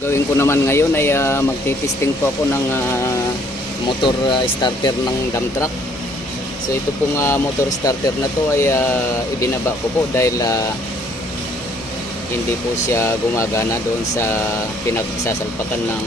Gawin ko naman ngayon ay magtitesting po ako ng motor starter ng dump truck. So ito pong motor starter na to ay ibinaba ko po dahil hindi po siya gumagana doon sa pinagsasalpakan ng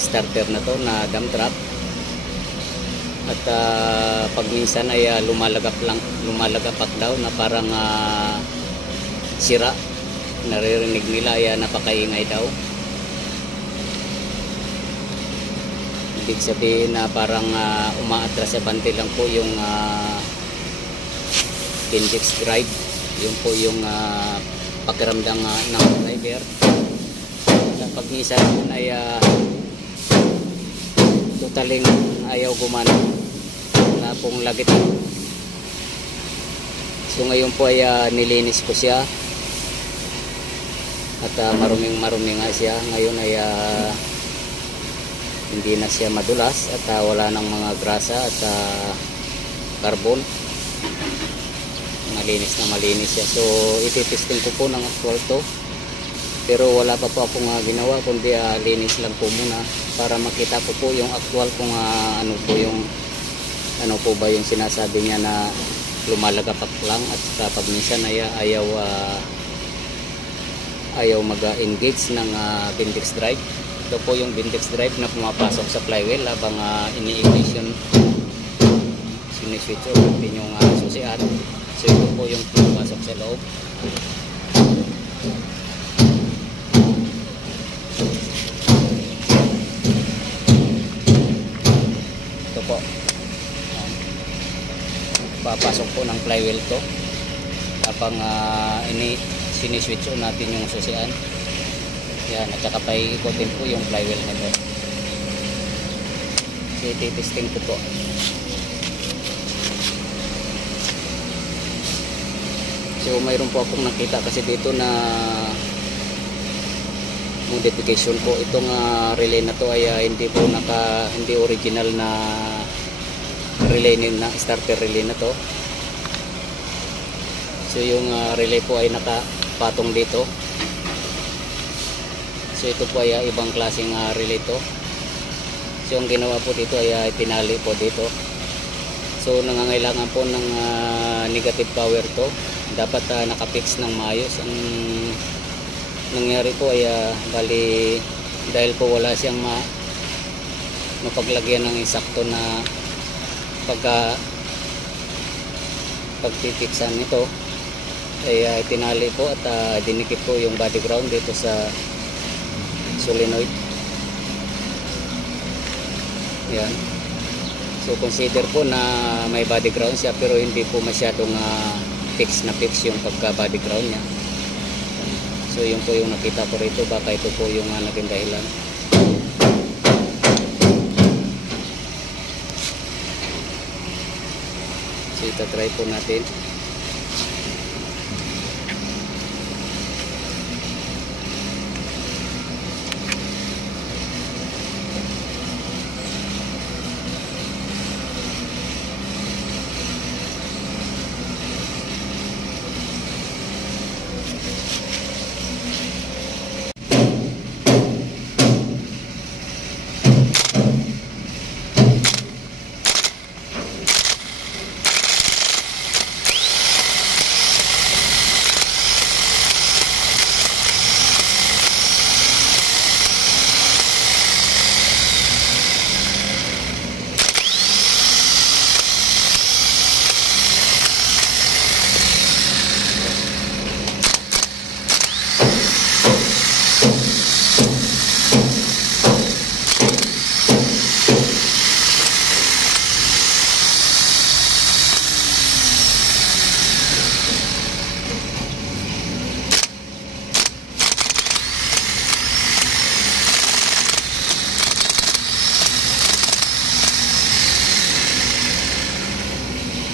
starter na to na dump truck. At pag minsan ay lumalagapak daw na parang sira. Naririnig nila ay napakaingay daw. Ibig sabihin na parang umaatras sa bante lang po yung index drive. Yun po yung pakiramdam ng driver. Pag minsan ay totaling ayaw gumana na pong lagit. So ngayon po ay nilinis ko siya at maruming nga siya. Ngayon ay hindi na siya madulas at wala ng mga grasa at carbon. Malinis na malinis siya. So ititesting ko po ng actual to, pero wala pa po akong ginawa kundi linis lang po muna para makita ko po yung actual kung ano po ba yung sinasabi niya na lumalagapak lang at kapag minsan ay ayaw mag-engage ng Bindex drive. Ito po yung Bindex drive na pumapasok sa flywheel habang ini-ignition, siniswitch din yung susian. So ito po yung pumapasok sa loob. Ito po, papasok po ng flywheel to habang siniswitch natin yung susian. Yan, at saka paikutin po yung flywheel nito. So ititesting ko po. So mayroon po akong nakita kasi dito na modification po. Itong relay na to ay hindi original na relay na starter relay na to. So yung relay po ay nakapatong dito. So ito po ay ibang klaseng relay to. So ang ginawa po dito ay tinali po dito. So nangangailangan po ng negative power to. Dapat nakapix ng maayos. Ang nangyari po ay bali dahil po wala siyang mapaglagyan ng insakto na pagpipiksan nito ay tinali po at dinikit po yung body ground dito sa solenoid. Yan. So consider po na may body ground siya pero hindi po masyadong fix yung pagka body ground niya. So yun po yung nakita ko rito, baka ito po yung naging dahilan. So itatry po natin.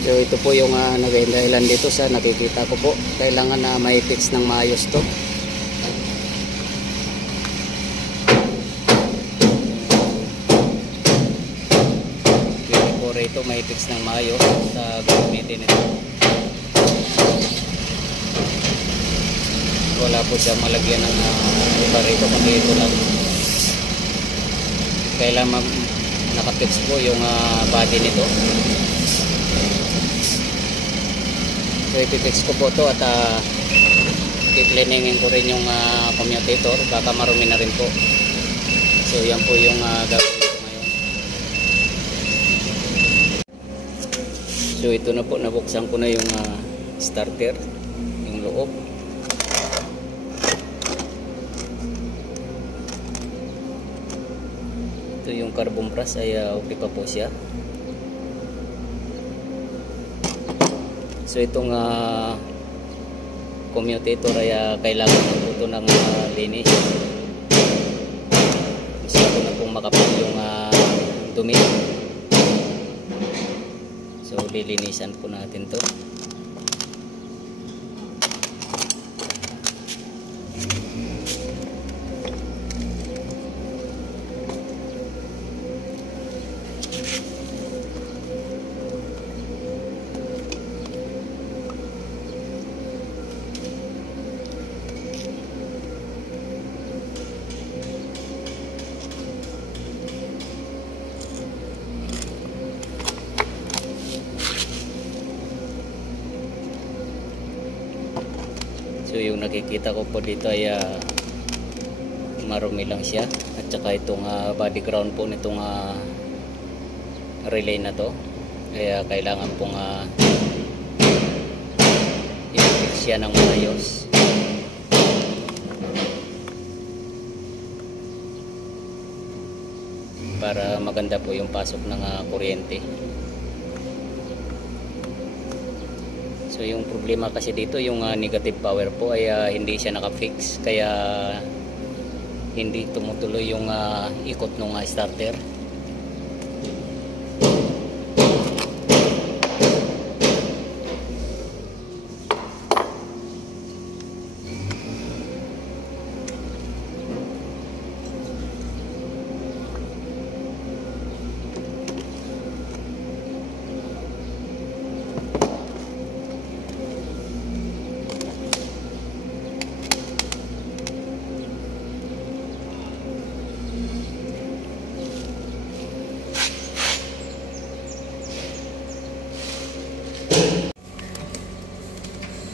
So ito po yung naging dahilan dito sa nakikita ko po. Kailangan na may fix ng maayos to. Pwede po rito may fix ng maayos sa gamitin ito. wala po siyang malagyan ng iba rito, kundi ito lang. Kailangan nakapix po yung body nito. So ipipix ko po to at kikliningin ko rin yung commutator, baka marumi na rin po. So yan po yung gagawin ko ngayon. So ito na po, nabuksan ko na yung starter, yung loob. Ito yung carbon brush ay okay pa po siya. So itong commutator ay kailangan po ito ng linis. Masyado na pong makapal yung dumi. So lilinisan po natin to. So yung nakikita ko po dito ay marumi lang siya, at saka itong body ground po nitong relay na to, kaya kailangan pong i-fix siya ng maayos para maganda po yung pasok ng kuryente. So yung problema kasi dito, yung negative power po ay hindi siya naka-fix, kaya hindi tumutuloy yung ikot ng starter.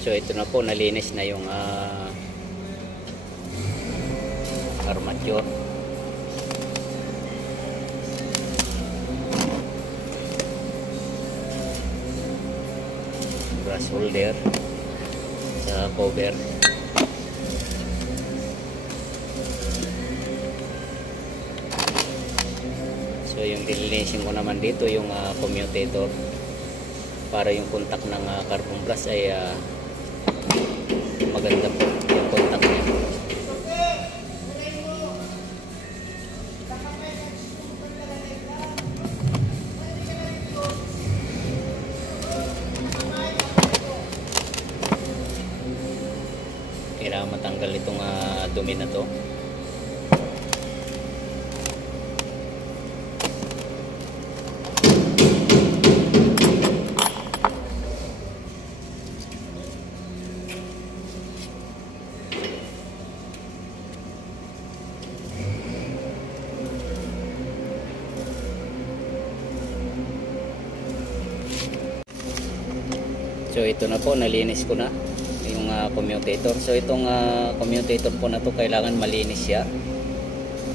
So ito na po, nalinis na yung armature. Brass holder sa cover. So yung dilinisin ko naman dito yung commutator, para yung contact ng carbon brush ay maganda po yung contact niya. Kailangan matanggal itong dumi na to. So ito na po, nalinis ko na yung commutator. So itong commutator po na to, kailangan malinis siya.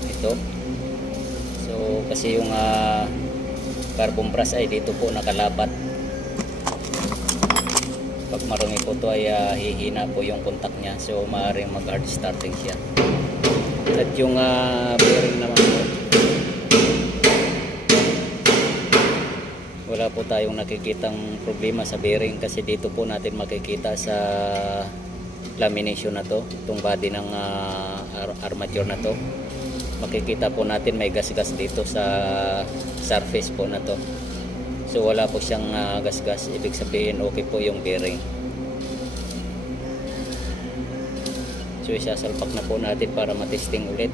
Ito. So kasi yung carbon brush ay dito po nakalapat. Pag marumi po to ay hihina po yung contact niya. So maaaring mag-hard starting siya. At yung bearing naman po, wala po tayong nakikitang problema sa bearing, kasi dito po natin makikita sa lamination na to, itong body ng armature na to, makikita po natin may gas-gas dito sa surface po na to. So wala po siyang gas-gas, ibig sabihin okay po yung bearing. So isasalpak na po natin para matesting ulit.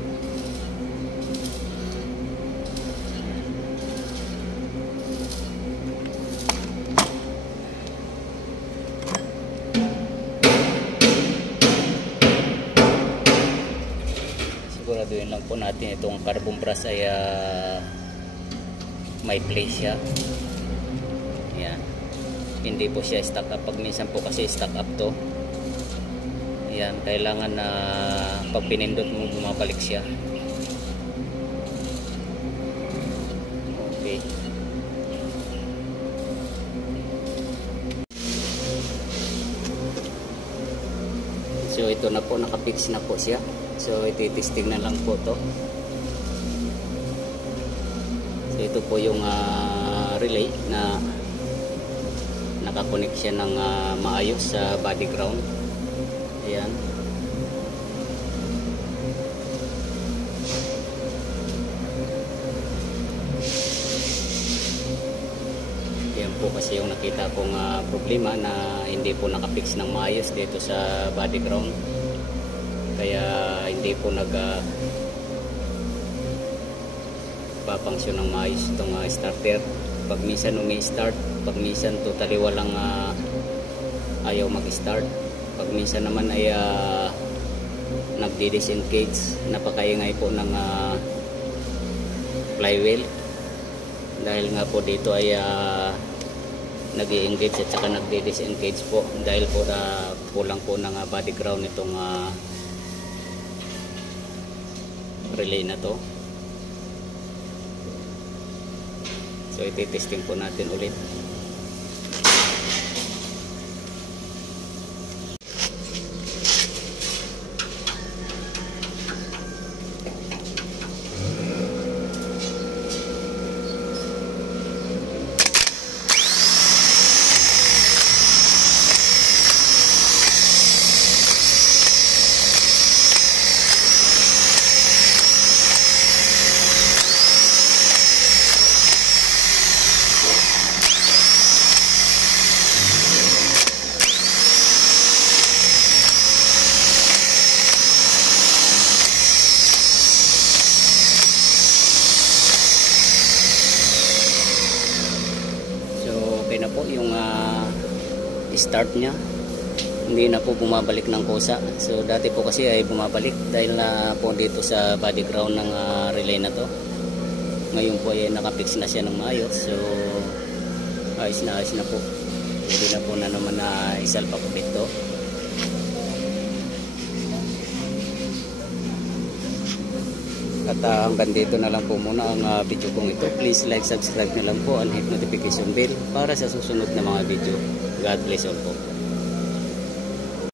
check-check lang po natin itong carbon brush ay may place siya. Yan. Hindi po siya stuck up. Pag minsan po kasi stuck up to. Yan. Kailangan na pag pinindot mo bumabalik siya. Okay. So ito na po, nakapix na po siya. So ititesting na lang po to. So ito po yung relay na nakakonect siya ng maayos sa body ground. Ayan. Yan po kasi yung nakita kong problema na hindi po nakapix ng maayos dito sa body ground. Kaya hindi po papangsyon ng maayos itong starter. Pag minsan umi-start, pag minsan totally walang ayaw mag-start. Pag minsan naman ay nagdi-disengage, napakaingay po ng flywheel. Dahil nga po dito ay nag-i-engage at saka nagdi-disengage po dahil po kulang po ng body ground itong relay na to. So iti-testing po natin ulit. Okay na po yung start nya, hindi na po bumabalik ng kusa. So dati po kasi ay bumabalik dahil na po dito sa body ground ng relay na to. Ngayon po ay nakapix na siya ng maayos. So ayos na po. Pwede na po na naman na isalpak ulit to. At hanggang dito na lang po muna ang video kong ito. Please like, subscribe na lang po and hit notification bell para sa susunod na mga video. God bless all po.